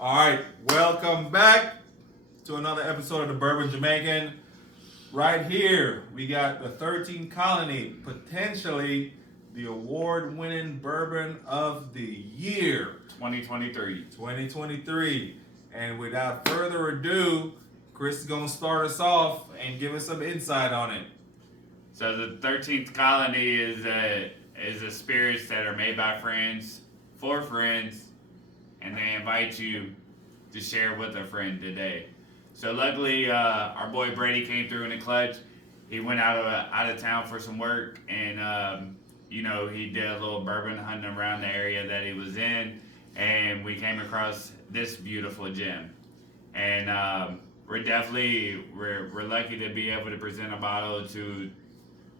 All right, welcome back to another episode of the Bourbon Jamaican. Right here, we got the 13th Colony, potentially the award-winning bourbon of the year, 2023. 2023. And without further ado, Chris is gonna start us off and give us some insight on it. So the 13th Colony is a spirits that are made by friends, for friends, and they invite you to share with a friend today. So luckily, our boy Brady came through in the clutch. He went out of town for some work, and he did a little bourbon hunting around the area that he was in, and we came across this beautiful gem. And we're lucky to be able to present a bottle to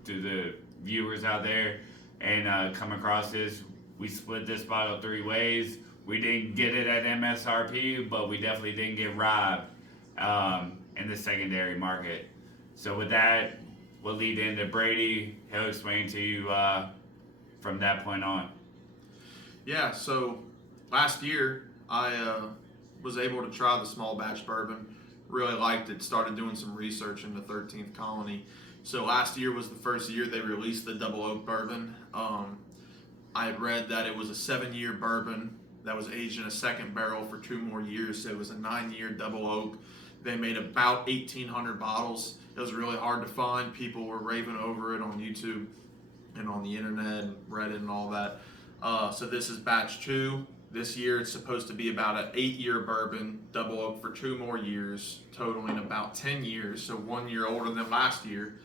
the viewers out there and come across this. We split this bottle 3 ways. We didn't get it at MSRP, but we definitely didn't get robbed in the secondary market. So with that, we'll lead into Brady. He'll explain to you from that point on. Yeah, so last year I was able to try the small batch bourbon. Really liked it. Started doing some research in the 13th Colony. So last year was the first year they released the double oak bourbon. I had read that it was a 7-year bourbon that was aged in a second barrel for 2 more years. So it was a 9-year double oak. They made about 1,800 bottles. It was really hard to find. People were raving over it on YouTube and on the internet and Reddit and all that. So this is batch 2. This year it's supposed to be about an 8-year bourbon, double oak for 2 more years, totaling about 10 years, so 1 year older than last year.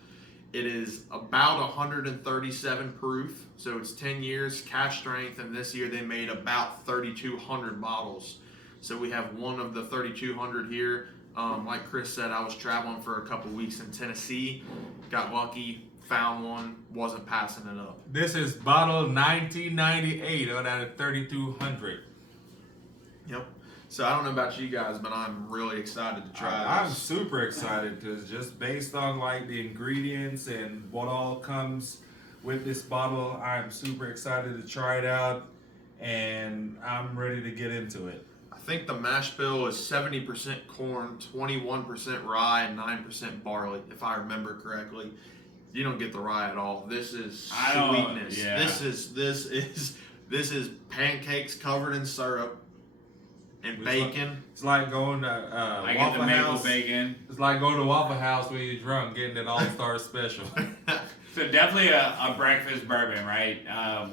It is about 137 proof, so it's 10 years, cask strength, and this year they made about 3,200 bottles. So we have one of the 3,200 here. Like Chris said, I was traveling for a couple weeks in Tennessee, got lucky, found one, wasn't passing it up. This is bottle 1998 out of 3,200. Yep. So I don't know about you guys, but I'm really excited to try I'm this. super excited because just based on like the ingredients and what all comes with this bottle, I'm super excited to try it out, and I'm ready to get into it. I think the mash bill is 70% corn, 21% rye, and 9% barley, if I remember correctly. You don't get the rye at all. This is sweetness. Yeah. This is pancakes covered in syrup and bacon. It's like going to I get Waffle the maple House. bacon. It's like going to Waffle House when you're drunk, getting an all-star special. So definitely a breakfast bourbon, right?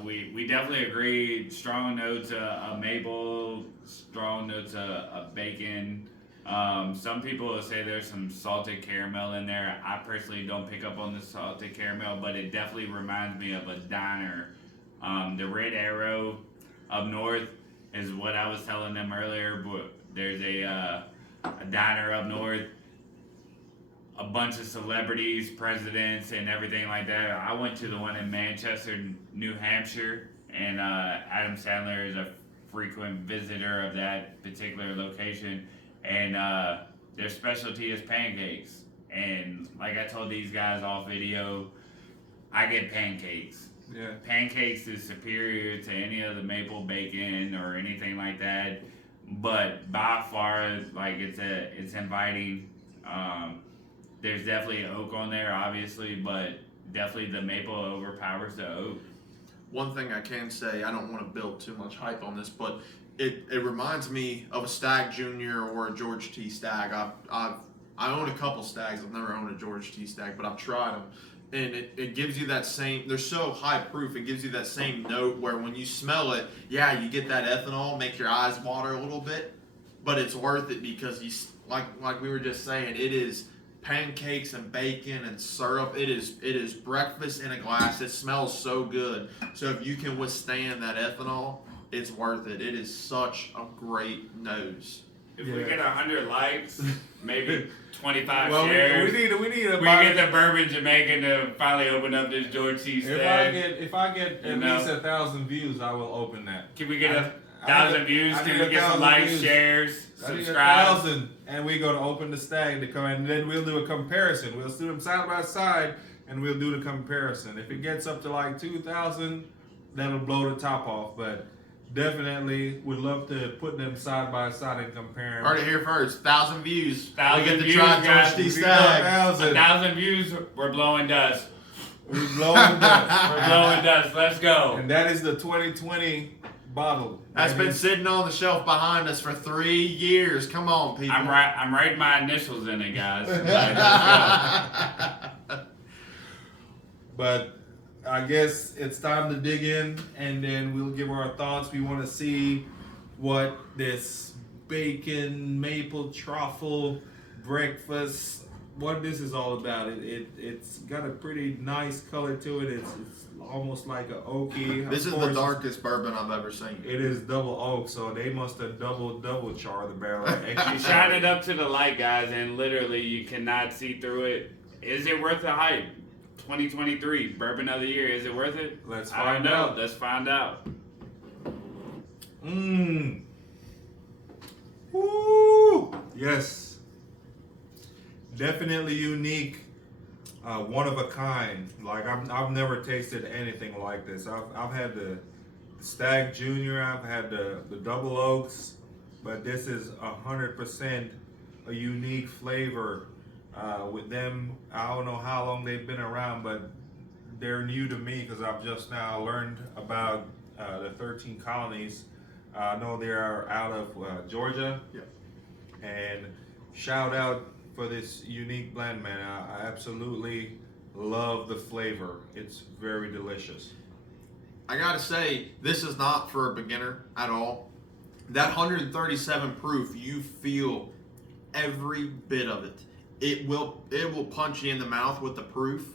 We definitely agree. Strong notes of maple, strong notes of bacon. Some people will say there's some salted caramel in there. I personally don't pick up on the salted caramel, but it definitely reminds me of a diner. The Red Arrow up north is what I was telling them earlier, but there's a diner up north. A bunch of celebrities, presidents, and everything like that. I went to the one in Manchester, New Hampshire, and Adam Sandler is a frequent visitor of that particular location. And their specialty is pancakes. And like I told these guys off video, I get pancakes. Yeah. Pancakes is superior to any of the maple bacon or anything like that. But by far, like it's inviting. There's definitely oak on there, obviously, but definitely the maple overpowers the oak. One thing I can say, I don't want to build too much hype on this, but it reminds me of a Stag Junior or a George T. Stag. I own a couple Stags. I've never owned a George T. Stag, but I've tried them. And it gives you that same, they're so high proof, it gives you that same note where when you smell it, yeah, you get that ethanol, make your eyes water a little bit, but it's worth it because like we were just saying, it is pancakes and bacon and syrup. It is breakfast in a glass. It smells so good. So if you can withstand that ethanol, it's worth it. It is such a great nose. If we get 100 likes, maybe 25 Well, shares, we need a we get the Bourbon Jamaican to finally open up this George T. Stag. If I get at least 1,000 views, I will open that. Can we get 1,000 views? Can we get some 1,000 likes, views. shares, I need subscribe? 1,000, and we're gonna open the Stag to come in, and then we'll do a comparison. We'll do them side by side, and we'll do the comparison. If it gets up to like 2,000, that'll blow the top off. But definitely would love to put them side by side and compare them. Heard it here first. 1,000 views. 1,000 we get to views, try guys. George T. We Stagg. 1,000 views. We're blowing dust. We're blowing dust. We're blowing dust. Let's go. And that is the 2020 bottle. That's been sitting on the shelf behind us for 3 years. Come on, people. I'm writing my initials in it, guys. But I guess it's time to dig in, and then we'll give our thoughts. We want to see what this bacon maple truffle breakfast, what this is all about. It's got a pretty nice color to it. It's almost like an oaky. This Of is the course, darkest bourbon I've ever seen. It is double oak, so they must have double char the barrel. You shine it up to the light, guys, and literally you cannot see through it. Is it worth the hype? 2023 Bourbon of the Year. Is it worth it? Let's I don't find know. out. Let's find out. Woo! Yes. Definitely unique. One of a kind. Like I've never tasted anything like this. I've had the Stag Junior. I've had the Double Oaks, but this is 100% a unique flavor. With them, I don't know how long they've been around, but they're new to me because I've just now learned about the 13 colonies. I know they are out of Georgia. Yep. And shout out for this unique blend, man. I absolutely love the flavor. It's very delicious. I gotta say, this is not for a beginner at all. That 137 proof, you feel every bit of it. It will punch you in the mouth with the proof,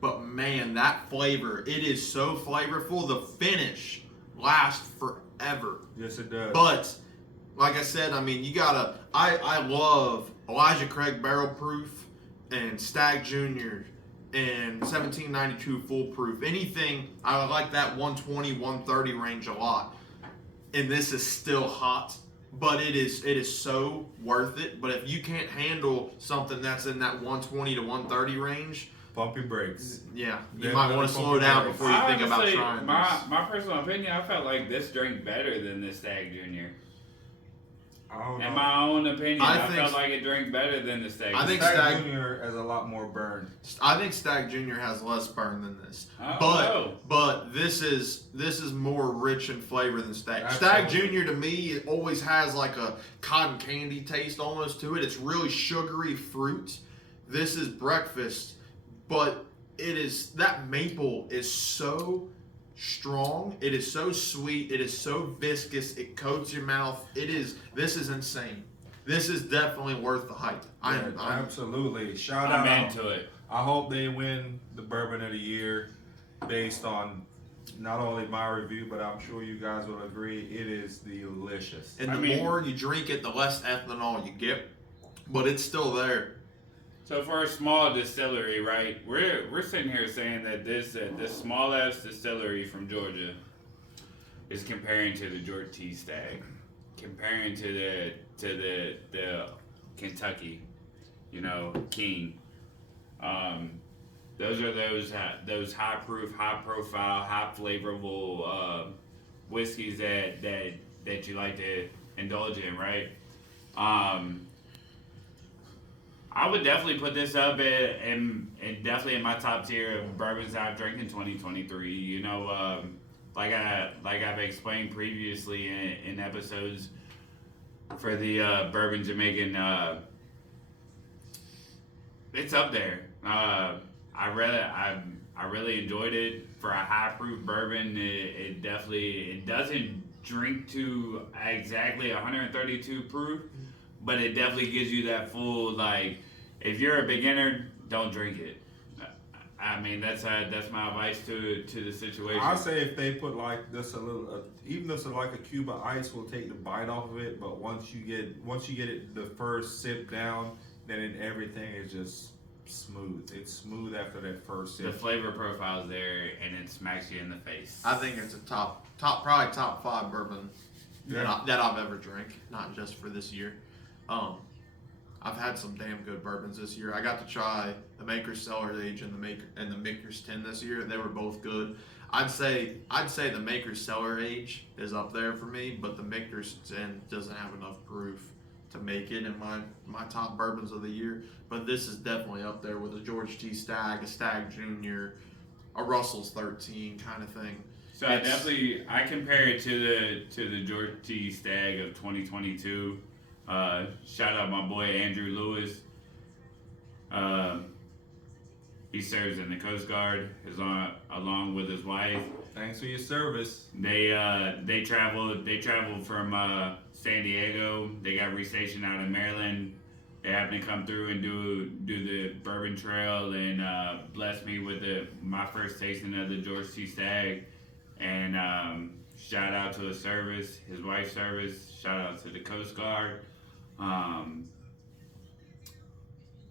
but man, that flavor, it is so flavorful. The finish lasts forever. Yes, it does. But like I said, I mean, I love Elijah Craig barrel proof and Stag Junior and 1792 full proof. Anything, I like that 120, 130 range a lot. And this is still hot, but it is so worth it. But if you can't handle something that's in that 120 to 130 range, pump your brakes. yeah, you Definitely might want to pump slow your down brakes. before you think about Honestly, trying my personal opinion, I felt like this drank better than the Stag Junior. I don't In know. my own opinion, I I think- felt like it drank better than the Stag I Junior. think Stag Stag- Junior has a lot more burn. I think Stag Junior has less burn than this, Oh. but this is more rich in flavor than Stag. Absolutely. Stag Junior to me, it always has like a cotton candy taste almost to it. It's really sugary fruit. This is breakfast, but that maple is so strong. It is so sweet. It is so viscous. It coats your mouth. This is insane. This is definitely worth the hype. Yeah, absolutely. Shout I'm out. into it. I hope they win the Bourbon of the Year based on not only my review, but I'm sure you guys will agree it is delicious. And I the mean- more you drink it, the less ethanol you get, but it's still there. So for a small distillery, right? We're sitting here saying that this small ass distillery from Georgia is comparing to the Georgia T Stag, comparing to the Kentucky, King. Those are those high proof, high profile, high flavorful whiskeys that you like to indulge in, right? I would definitely put this up and definitely in my top tier of bourbons I've drank in 2023. Like I've explained previously in episodes for the Bourbon Jamaican, it's up there. I really enjoyed it for a high proof bourbon. It doesn't drink to exactly 132 proof, but it definitely gives you that full, like, if you're a beginner, don't drink it. I mean, that's my advice to the situation. I say if they put like this a little, even this like a cube of ice will take the bite off of it. But once you get it the first sip down, then everything is just smooth. It's smooth after that first The sip. flavor profile's there, and it smacks you in the face. I think it's a probably top 5 bourbon Yeah. that I've ever drank, not just for this year. I've had some damn good bourbons this year. I got to try the Maker's Cellar Age and the Maker's 10 this year. They were both good. I'd say the maker's cellar age is up there for me, but the maker's end doesn't have enough proof to make it in my top bourbons of the year. But this is definitely up there with a George T. Stagg, a Stagg Junior, a Russell's 13 kind of thing. So I compare it to the George T. Stagg of 2022. Shout out my boy Andrew Lewis. He serves in the Coast Guard along with his wife. Thanks for your service. They traveled from San Diego. They got restationed out in Maryland. They happened to come through and do the Bourbon Trail and bless me with my first tasting of the George T. Stagg. And shout out to his service, his wife's service. Shout out to the Coast Guard.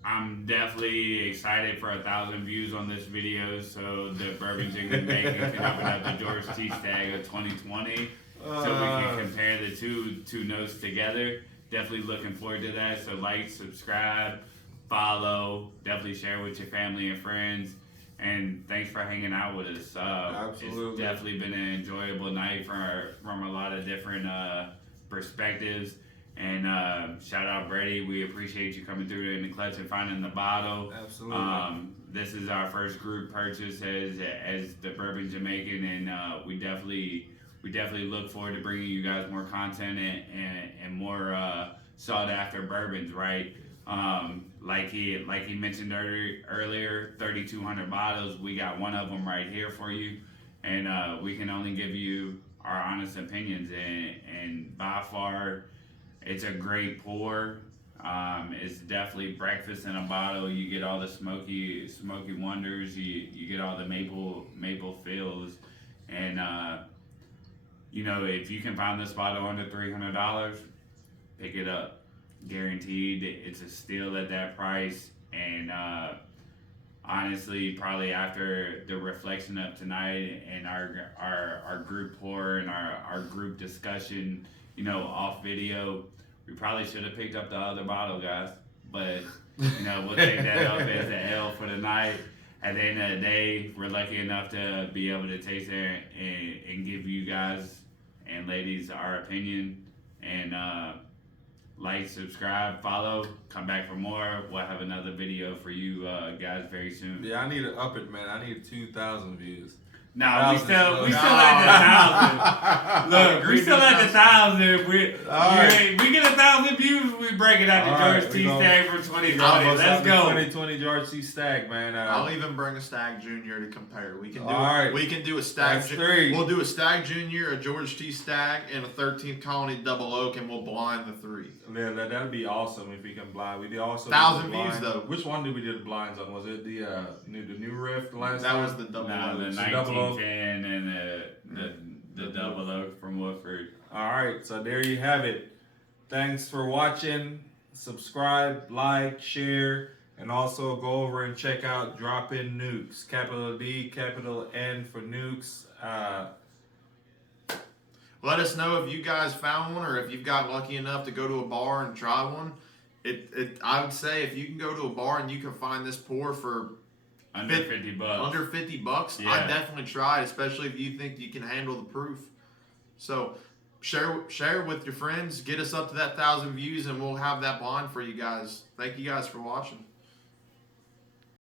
I'm definitely excited for 1,000 views on this video, so the bourbons are gonna make it can open up the George T. Stagg of 2020, so we can compare the two notes together. Definitely looking forward to that. So like, subscribe, follow, definitely share with your family and friends, and thanks for hanging out with us. Absolutely, it's definitely been an enjoyable night from a lot of different perspectives. And shout out Brady, we appreciate you coming through in the clutch and finding the bottle. Absolutely. This is our first group purchase as the Bourbon Jamaican, and we definitely look forward to bringing you guys more content and more sought after bourbons, right? Like he mentioned earlier, 3,200 bottles. We got one of them right here for you, and we can only give you our honest opinions, and by far, it's a great pour. It's definitely breakfast in a bottle. You get all the smoky wonders. You get all the maple feels, and if you can find this bottle under $300, pick it up. Guaranteed, it's a steal at that price. And honestly, probably after the reflection of tonight and our group pour and our group discussion, off video, we probably should have picked up the other bottle, guys. But we'll take that up as an L for the night. At the end of the day, we're lucky enough to be able to taste it and give you guys and ladies our opinion. And like, subscribe, follow, come back for more. We'll have another video for you guys very soon. Yeah, I need to up it, man. I need 2,000 views. No, we still at the 1,000. Look, we still at the 1,000. We get 1,000 views. We break it out to George T. Stagg for 2020. Let's go. 2020 George T. Stagg, man. I'll even bring a Stagg Junior to compare. We can do. We can do a Stagg. We'll do a Stagg Junior, a George T. Stagg, and a 13th Colony Double Oak, and we'll blind the three. Yeah, that'd be awesome if we can blind. We did also 1,000 views though. Which one did we do the blinds on? Was it the new riff the last that time? Was the double oak. The 1910 and the double oak from Woodford. All right, so there you have it. Thanks for watching. Subscribe, like, share, and also go over and check out Drop In Nukes. Capital D, capital N for Nukes. Let us know if you guys found one or if you've got lucky enough to go to a bar and try one. I would say if you can go to a bar and you can find this pour for under $50. Under $50, yeah. I'd definitely try it, especially if you think you can handle the proof. So share with your friends, get us up to that 1,000 views, and we'll have that blind for you guys. Thank you guys for watching.